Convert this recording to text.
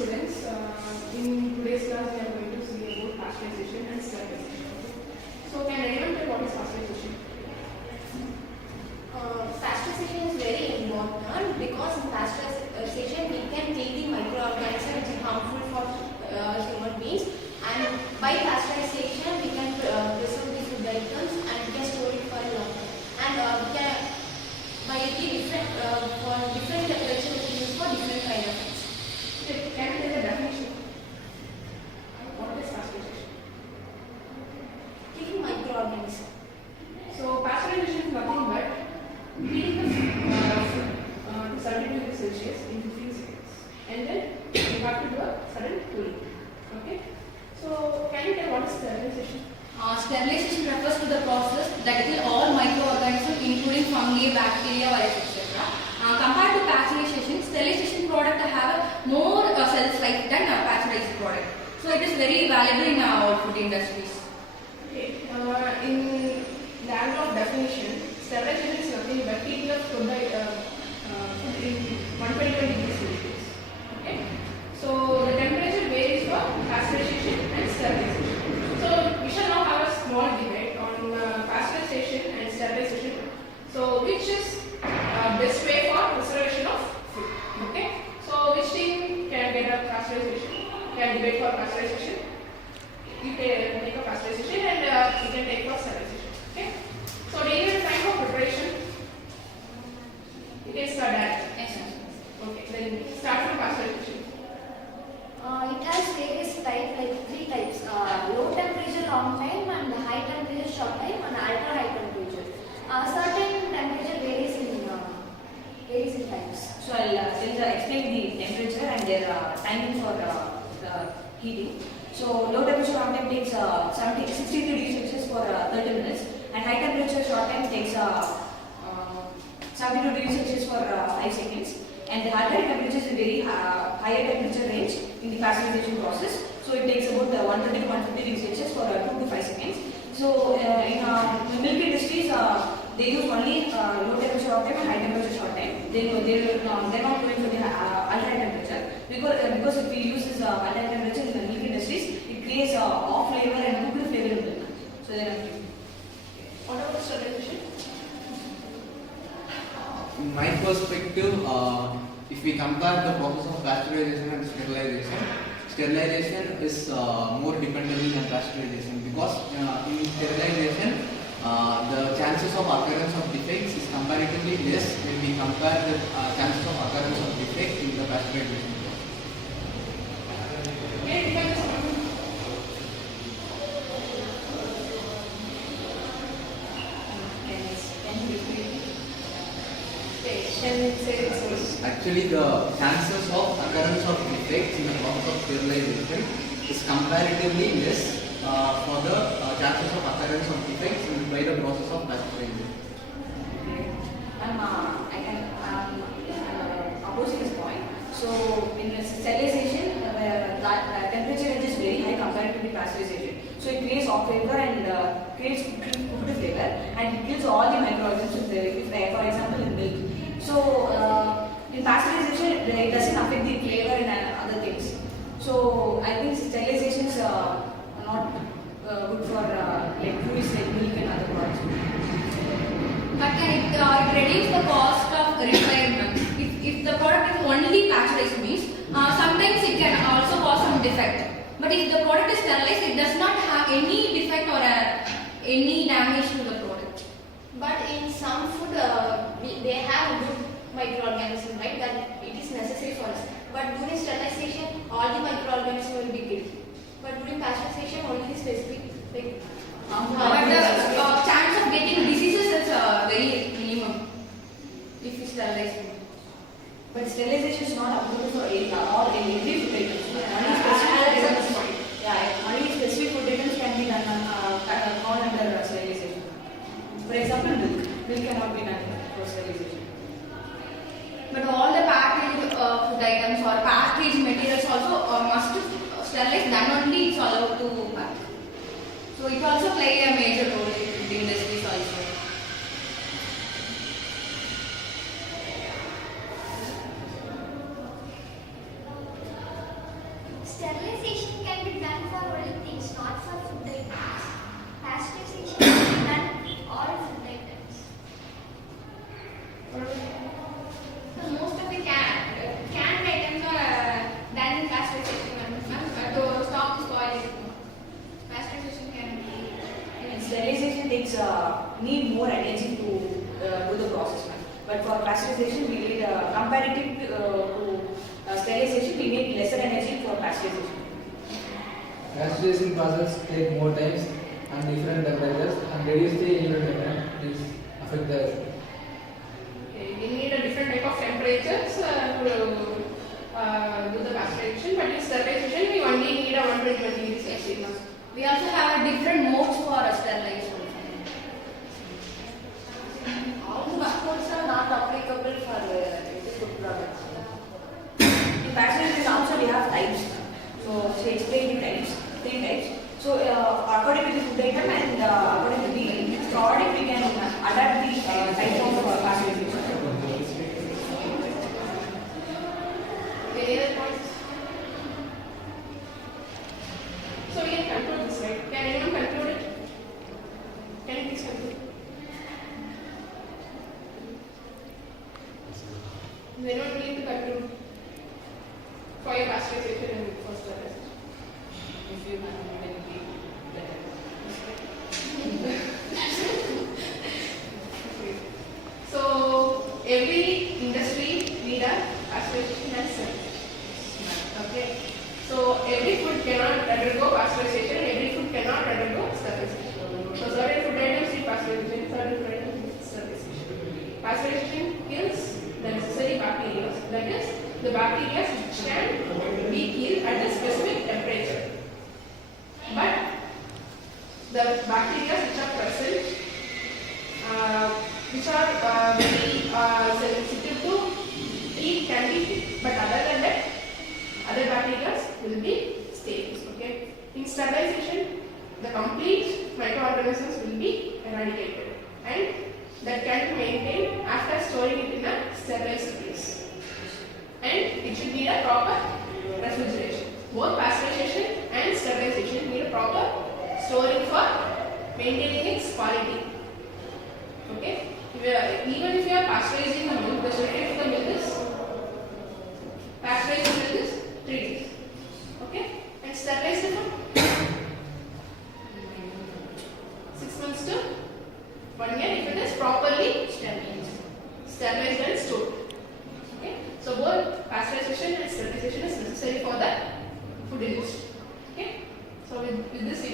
students. In today's class, we are going to see about pasteurization and sterilization. So, can anyone tell what is pasteurization? Pasteurization is very important because in pasteurization we can take the microorganisms which are harmful for human beings, and by pasteurization we can preserve the food items and we can store it for a long time, and we can by the different for different temperature we can use for different kind of foods. Okay, can you tell the definition? What is pasteurization? Taking microorganisms. So, pasteurization is nothing but heating the food to 70 degrees Celsius in 15 seconds, and then you have to do a sudden cooling. Okay. So, can you tell what is sterilization? Sterilization refers to the process that kills all microorganisms including fungi, bacteria, virus, etc. Compared to pasteurization, sterilization product have more shelf life than a pasteurized product. So it is very valuable in our food industries. Okay. In the angle of definition, sterilization is nothing but heating the food in 120 degrees Celsius. Okay. So the temperature varies for pasteurization and sterilization. So we shall now have a small debate on pasteurization and sterilization. So which is best way for preservation of food? Okay. So which team can get a pasteurization? Can debate for pasteurization? You can make a pasteurization and you can take for sterilization. Okay. So daily time for preparation. It is direct. Yes, sir. Okay. Then start from pasteurization. It has various types, like 3 types: low temperature long time, and high temperature short time, and ultra high temperature. Certain temperature varies in times. So I'll explain the temperature and their timing for the heating. So low temperature long time takes 63 degrees Celsius for 30 minutes, and high temperature short time takes 72 degrees Celsius for 5 seconds. And the higher temperature is a very higher temperature range in the pasteurization process. So it takes about 130 to 150 degrees Celsius for 2 to 5 seconds. So in milk industries, they use only low temperature short time and high temperature short time. They're not going for the ultra temperature because if we use this ultra temperature in the milk industries, it creates off flavor and cooked flavor in milk. So they are What about sterilization? In my perspective, if we compare the process of pasteurization and sterilization is more dependable than pasteurization, because in sterilization, the chances of occurrence of defects is comparatively less when we compare the chances of occurrence of defects in the pasteurization process. Can you define this one? Actually, the chances of occurrence of defects in the process of sterilization is comparatively less for the chances of occurrence of defects by the process of pasteurization. I'm opposing this point. So in sterilization, the temperature range is very high compared to the pasteurization. So it creates off flavor and creates cooked flavor, and it kills all the microorganisms for example in milk. So in pasteurization, it doesn't affect the flavor and other things. So I think sterilization is not good for like foods like milk and other products. But it reduces the cost of requirement. If the product is only pasteurized means, sometimes it can also cause some defect. But if the product is sterilized, it does not have any defect or any damage to the product. But in some food, they have good microorganisms, right? That it is necessary for us. But during sterilization, all the microorganisms will be killed. But during pasteurization, only the specific, like. But the chance of getting diseases is very minimum if you sterilize it. But sterilization is not applicable for all every food items. Only specific food items can be done all under sterilization. For example, milk. Milk cannot be done for sterilization. But all the packaged food items or packaged materials also must sterilize, then only it's allowed to pack. So it also play a major role in the industries also. Sterilization can be done for only things, not for food items. Pasteurization can be done for all food items. So most of the canned items are done in pasteurization to stop the spoiling. Pasteurization can be. And sterilization takes need more attention to do the process, ma'am. But for pasteurization, we need comparative to sterilization, we need lesser energy for pasteurization. Pasteurization process take more times and different temperatures and reduce the yield time. This affect the Okay, we need a different type of temperatures to do the pasteurization, but in sterilization we only need a 120 degrees Celsius. We also have different modes for sterilization. All the modes are not applicable for food products. In pasteurization also we have types. So she explained the types, 3 types. So according to the food item and according to the product, we can adapt the type of pasteurization. Any other points? So we can conclude this, right? Can anyone conclude it? Can you please conclude? Is anyone willing to conclude for your pasteurization and for sterilization? If you have any better. Okay. So every industry need a pasteurization and sterilization. Okay. So every food cannot undergo pasteurization and every food cannot undergo sterilization. So certain food items need pasteurization, certain food items need sterilization. Pasteurization kills the necessary bacteria, that is, the bacteria which can be killed at a specific temperature. But the bacteria which are present, which are very sensitive to heat, can be killed. But other than that, other bacteria will be stable. Okay. In sterilization, the complete microorganisms will be eradicated, and that can be maintained after storing it in a sterilized place. And it should need a proper refrigeration. Both pasteurization and sterilization need a proper storing for maintaining its quality. Okay. Even if you are pasteurizing the milk, the shelf life of the milk is pasteurized milk is 3 days. Okay. And sterilized milk 6 months to 1 year if it is properly sterilized and stored. Okay. So both pasteurization and sterilization is necessary for the food industry. Okay. So with this we